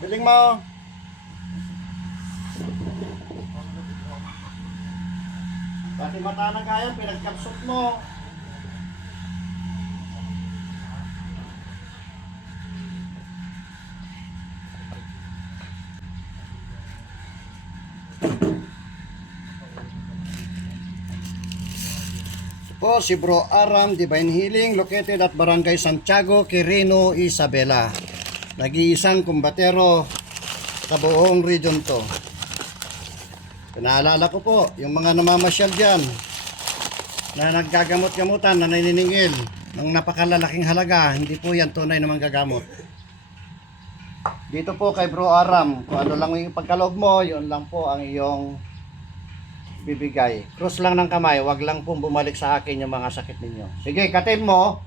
Biling mo. Pati mata na kaya, pinagkapsot mo. Po si Bro Aram Divine Healing, located at Barangay Santiago, Quirino, Isabela. Nag-iisang kumbatero sa buong region to. Pinaalala ko po yung mga namamasyal dyan na naggagamot-gamutan, na naniningil ng napakalalaking halaga. Hindi po yan tunay na manggagamot. Dito po kay Bro Aram, kung ano lang yung pagkaloob mo, yun lang po ang iyong bibigay. Cross lang ng kamay, wag lang pong bumalik sa akin yung mga sakit ninyo. Sige, katin mo.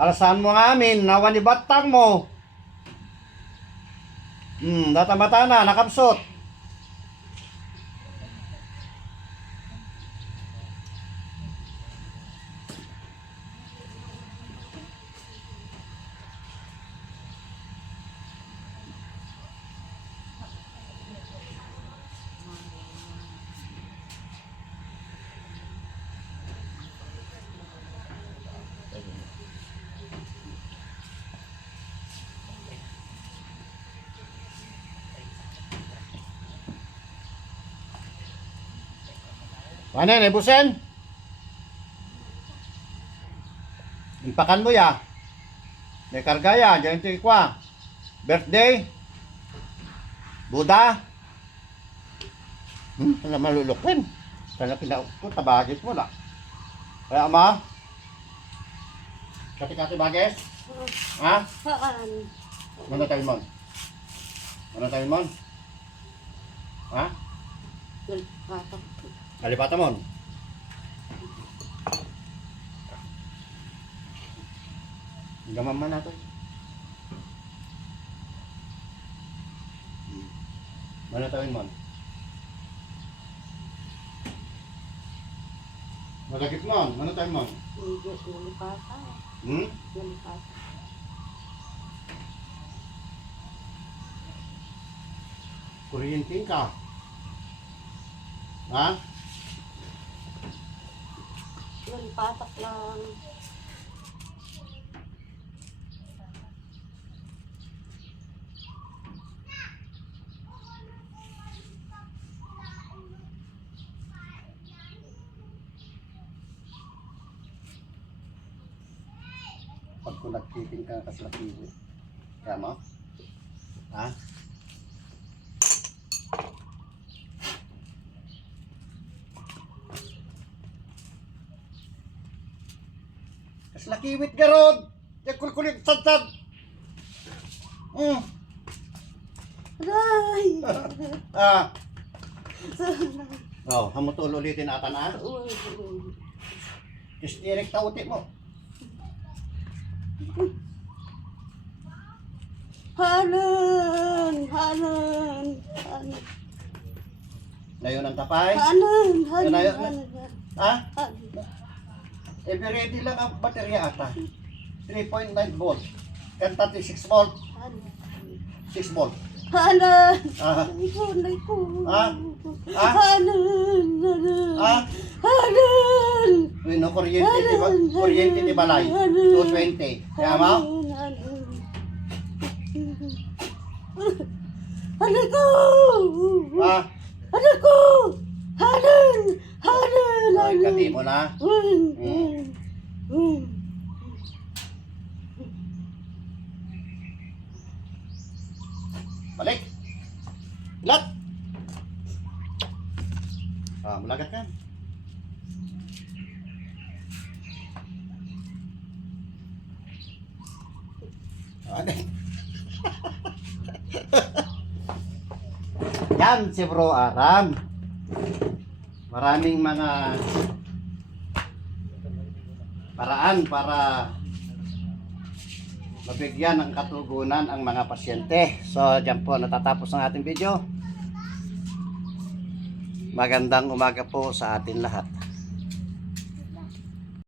Alasan mo nga amin, nawan ni batang mo. Data-mata na, nakapsot. Ano yan, ibusin? Impakan mo ya. May karga ya, dyan ito ikwa. Birthday? Buda? Wala malulukin. Sana pinaupo, tabagis mo na. Kaya ama? Kati-kati bagis? Ha? Saan? Mana tayo mon? Mana tayo mon? Ha? Nagpatak. Kalipata mon? Gamam man nato. Mana tayo mon? Malagit mon? Mana tayo mon? Nalipata. Nalipata. Kuryente ka. Ha? Nalipatak lang. Pag kung nagtiting ka kasi lakiwo. Kaya mo? Ha? Kas lakiwit garod. Yung kulkulit sad-sad. Aray! Ah. Oh, hamutol ulitin ata na. Istirik tauti mo. Hanan! Hanan! Hanan! Layo ng tapay. Hanan! Layo. Hanan! Ha? Hanan! Ready lang ang baterya ata. 3.9 volt. Kan 36 volt. 6 volt. Hanan! Ah. Hanan ko! Ha? Ha? Hanan! Hanan! Ha? Hanan! No, kuryente di balay. 220. Kaya mo? Hanan ko! Ha? Hanan ko! Hanan! Hanan! Ay, kati mo na. Balik. Lat. Ah, mulagat ka. Ano? Yan si Bro Aram. Maraming mga paraan para mabigyan ng katugunan ang mga pasyente. So, dyan po natatapos ang ating video. Magandang umaga po sa atin lahat.